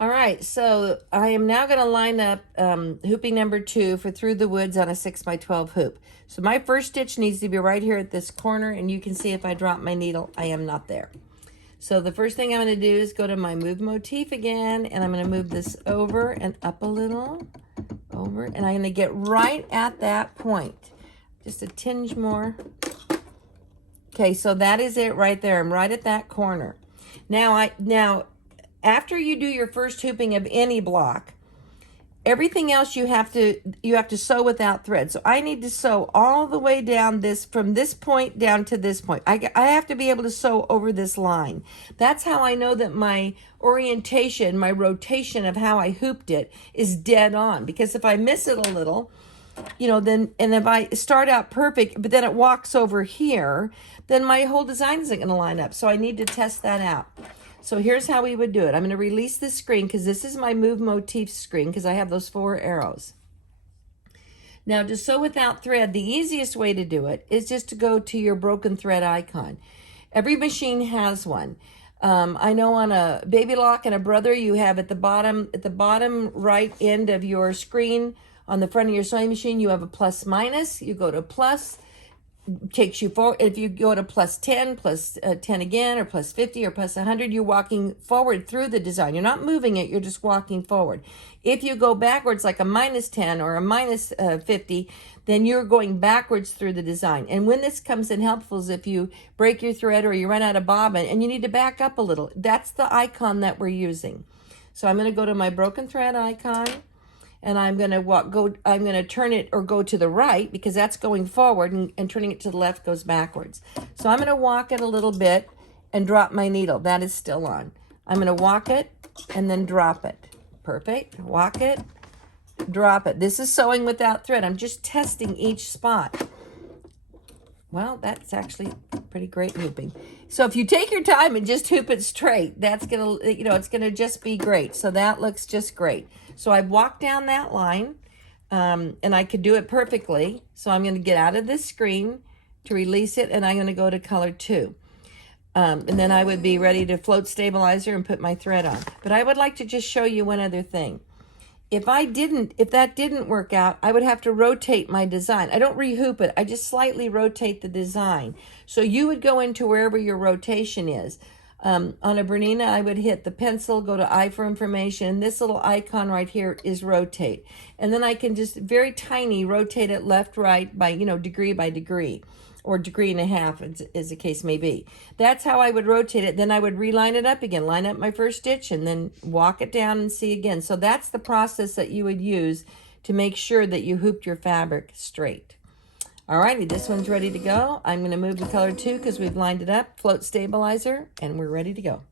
All right, so I am now going to line up hooping number 2 for Through the Woods on a 6x12 hoop. So my first stitch needs to be right here at this corner, and you can see if I drop my needle, I am not there. So the first thing I'm going to do is go to my move motif again, and I'm going to move this over and up a little, over, and I'm going to get right at that point. Just a tinge more. Okay, so that is it right there. I'm right at that corner. Now, after you do your first hooping of any block, everything else you have to sew without thread. So I need to sew all the way down this, from this point down to this point. I have to be able to sew over this line. That's how I know that my orientation, my rotation of how I hooped it is dead on. Because if I miss it a little, then, and if I start out perfect, but then it walks over here, then my whole design isn't going to line up. So I need to test that out. So here's how we would do it. I'm going to release the screen because this is my move motif screen because I have those 4 arrows. Now to sew without thread, the easiest way to do it is just to go to your broken thread icon. Every machine has one. I know on a Baby Lock and a Brother, you have at the bottom right end of your screen on the front of your sewing machine, you have a plus minus. You go to plus, takes you forward. If you go to plus 10, plus 10 again, or plus 50, or plus 100, you're walking forward through the design. You're not moving it, you're just walking forward. If you go backwards, like a minus 10 or a minus 50, then you're going backwards through the design. And when this comes in helpful is if you break your thread or you run out of bobbin and you need to back up a little. That's the icon that we're using. So I'm going to go to my broken thread icon. And I'm going to turn it or go to the right because that's going forward, and turning it to the left goes backwards. So I'm going to walk it a little bit and drop my needle. That is still on. I'm going to walk it and then drop it. Perfect. Walk it, drop it. This is sewing without thread. I'm just testing each spot. Well, that's actually pretty great hooping. So if you take your time and just hoop it straight, that's going to, it's going to just be great. So that looks just great. So I've walked down that line, and I could do it perfectly. So I'm going to get out of this screen to release it, and I'm going to go to color 2. And then I would be ready to float stabilizer and put my thread on. But I would like to just show you one other thing. If that didn't work out, I would have to rotate my design. I don't rehoop it. I just slightly rotate the design. So you would go into wherever your rotation is. On a Bernina, I would hit the pencil, go to I for information. This little icon right here is rotate. And then I can just very tiny rotate it left, right by, degree by degree. Or degree and a half, as the case may be. That's how I would rotate it. Then I would reline it up again, line up my first stitch, and then walk it down and see again. So that's the process that you would use to make sure that you hooped your fabric straight. Alrighty, this one's ready to go. I'm going to move to color 2 because we've lined it up, float stabilizer, and we're ready to go.